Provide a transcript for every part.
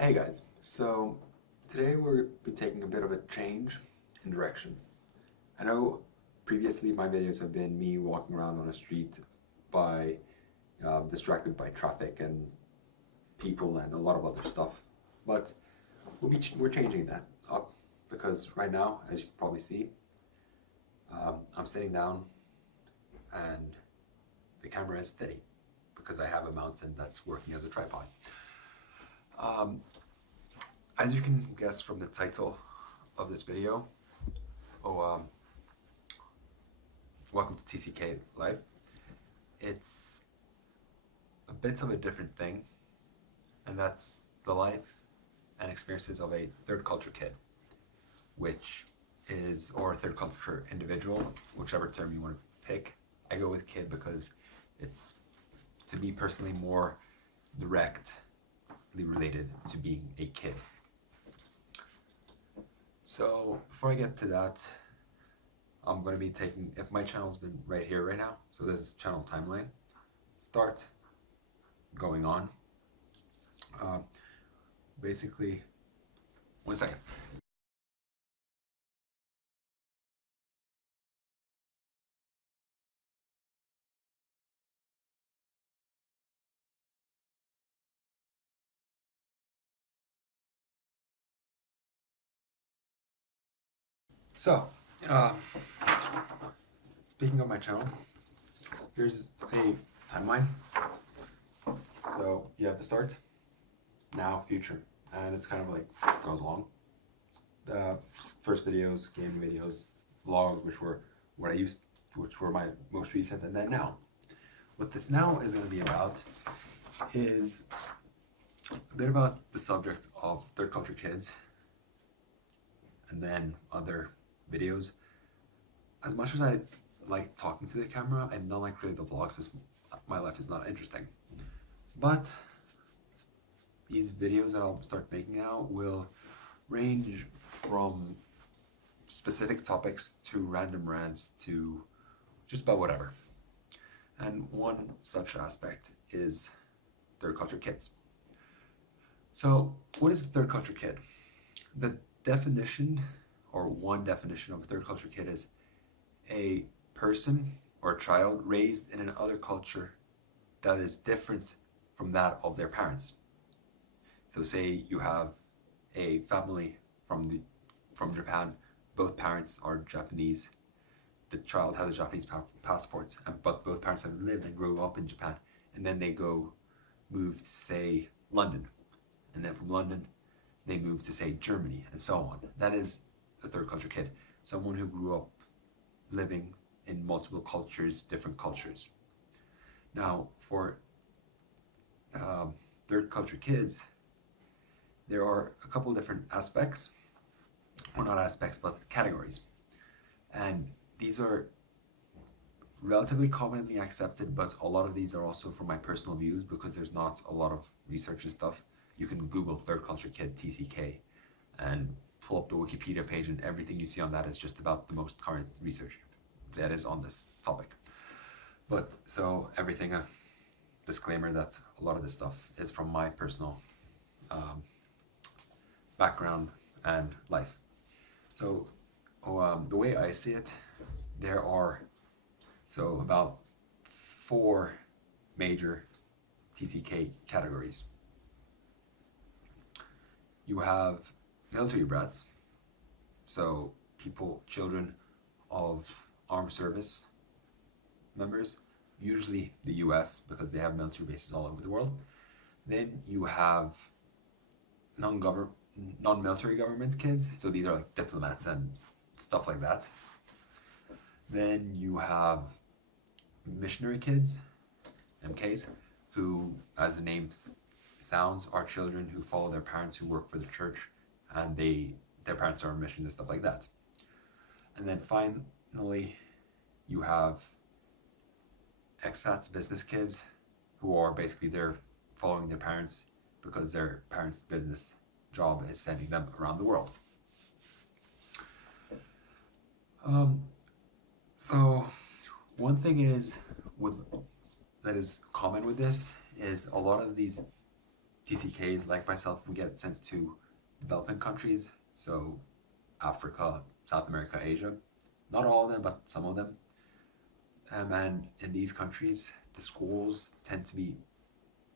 Hey guys, so today we'll be taking a bit of a change in direction. I know previously my videos have been me walking around on a street by distracted by traffic and people and a lot of other stuff, but we're changing that up because right now, as you can probably see, I'm sitting down and the camera is steady because I have a mountain that's working as a tripod. Um, As you can guess from the title of this video, oh, welcome to TCK Life. It's a bit of a different thing, and that's the life and experiences of a third culture kid, which is, or third culture individual, whichever term you want to pick. I go with kid because it's, to me personally, more directly related to being a kid. So before I get to that, I'm going to be taking, if my channel's been right here right now, so this is channel timeline, start going on. Basically, one second. So, speaking of my channel, here's a timeline. So you have the start, now, future, and it's kind of like goes along. First videos, gaming videos, vlogs, which were what I used, which were my most recent, and then now. What this now is going to be about is a bit about the subject of third culture kids, and then other videos. As much as I like talking to the camera, I don't like really the vlogs, as my life is not interesting. But these videos that I'll start making now will range from specific topics to random rants to just about whatever. And one such aspect is third culture kids. So what is a third culture kid? The definition, or one definition of a third culture kid, is a person or a child raised in another culture that is different from that of their parents. So say you have a family from Japan, both parents are Japanese, the child has a Japanese passport, but both parents have lived and grew up in Japan, and then they move to, say, London, and then from London they move to, say, Germany, and so on. That is a third culture kid, someone who grew up living in multiple cultures, different cultures. Now, for third culture kids, there are a couple of different aspects, well, not aspects, but categories. And these are relatively commonly accepted, but a lot of these are also from my personal views because there's not a lot of research and stuff. You can Google third culture kid TCK and pull up the Wikipedia page, and everything you see on that is just about the most current research that is on this topic. But so everything, a disclaimer that a lot of this stuff is from my personal background and life. So the way I see it, there are about 4 major TCK categories. You have military brats, so children of armed service members, usually the US because they have military bases all over the world. Then you have non-military government kids, so these are like diplomats and stuff like that. Then you have missionary kids, MKs, who, as the name sounds, are children who follow their parents who work for the church, and their parents are on missions and stuff like that. And then finally, you have expats, business kids, who are basically they're following their parents because their parents' business job is sending them around the world. So one thing that is common with this is a lot of these TCKs like myself, we get sent to developing countries, so Africa, South America, Asia. Not all of them, but some of them. And in these countries, the schools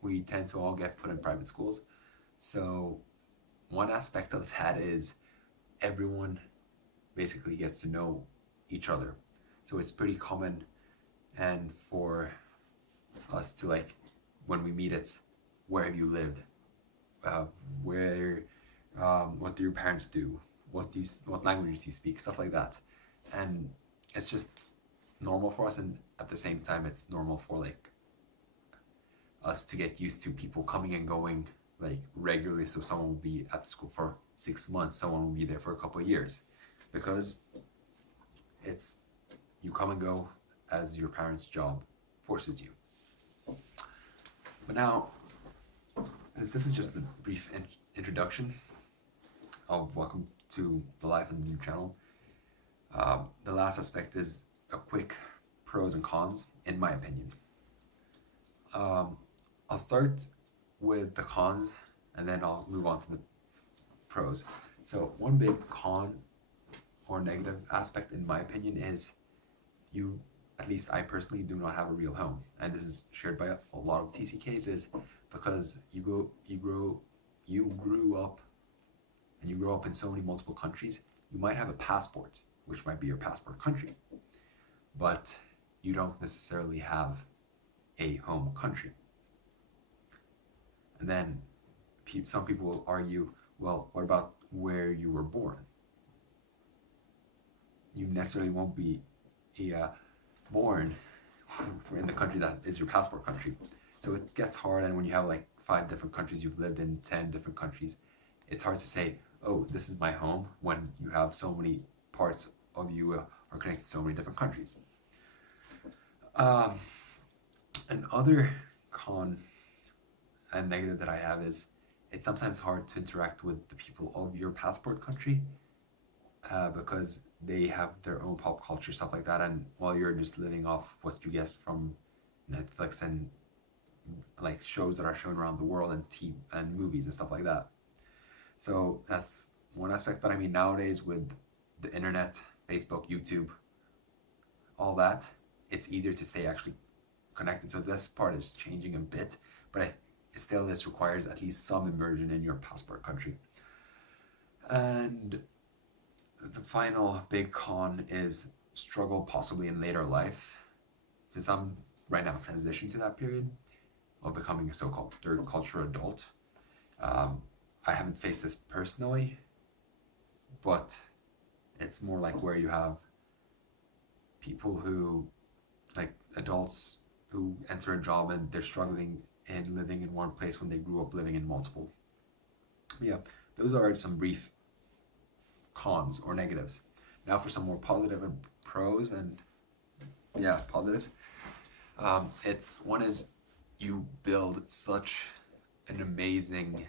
we tend to all get put in private schools. So one aspect of that is everyone basically gets to know each other. So it's pretty common, and for us to, like, when we meet, it's where have you lived, where, what do your parents do, what languages do you speak, stuff like that, and it's just normal for us, and at the same time, it's normal for like us to get used to people coming and going like regularly. So someone will be at the school for 6 months, someone will be there for a couple of years, because it's you come and go as your parents' job forces you. But now, since this is just a brief introduction of welcome to the life of the new channel, the last aspect is a quick pros and cons, in my opinion. I'll start with the cons and then I'll move on to the pros. So one big con or negative aspect, in my opinion, is you, at least I personally, do not have a real home, and this is shared by a lot of TCKs, is because you grew up in so many multiple countries. You might have a passport, which might be your passport country, but you don't necessarily have a home country. And then some people will argue, well, what about where you were born? You necessarily won't be born in the country that is your passport country. So it gets hard, and when you have like 5 different countries, you've lived in 10 different countries, it's hard to say, oh, this is my home, when you have so many parts of you are connected to so many different countries. Another con and negative that I have is it's sometimes hard to interact with the people of your passport country, because they have their own pop culture, stuff like that, and while you're just living off what you get from Netflix and like shows that are shown around the world and TV and movies and stuff like that. So that's one aspect. But I mean, nowadays with the internet, Facebook, YouTube, all that, it's easier to stay actually connected. So this part is changing a bit, but still this requires at least some immersion in your passport country. And the final big con is struggle possibly in later life. Since I'm right now transitioning to that period of becoming a so-called third culture adult, I haven't faced this personally, but it's more like where you have people who, like adults who enter a job and they're struggling in living in one place when they grew up living in multiple. Yeah, those are some brief cons or negatives. Now for some more positive and pros and positives. One is you build such an amazing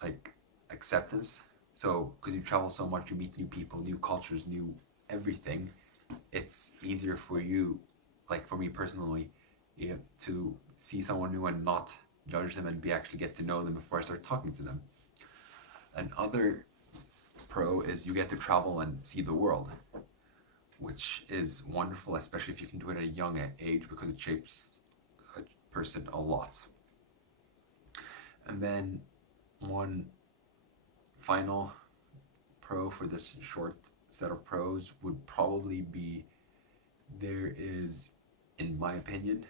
like acceptance. So because you travel so much, you meet new people, new cultures, new everything, it's easier for you, like for me personally, to see someone new and not judge them and actually get to know them before I start talking to them. Another pro is you get to travel and see the world, which is wonderful, especially if you can do it at a young age, because it shapes a person a lot. And then one final pro for this short set of pros would probably be, there is, in my opinion,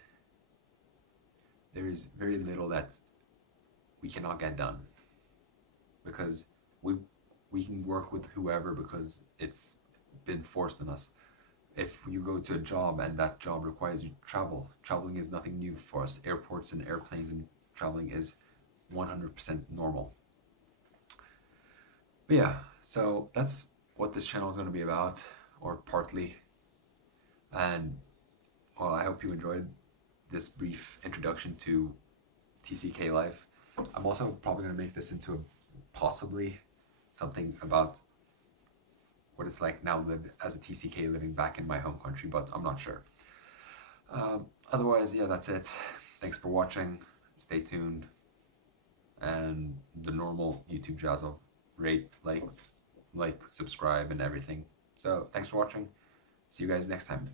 there is very little that we cannot get done, because we can work with whoever because it's been forced on us. If you go to a job and that job requires you to traveling is nothing new for us. Airports and airplanes and traveling is 100% normal. But yeah, so that's what this channel is going to be about, or partly. And well, I hope you enjoyed this brief introduction to TCK life. I'm also probably going to make this into possibly something about what it's like now as a TCK living back in my home country, but I'm not sure. Otherwise, yeah, that's it. Thanks for watching. stay tuned, and the normal YouTube jazz of rate, like, subscribe, and everything. So thanks for watching. See you guys next time.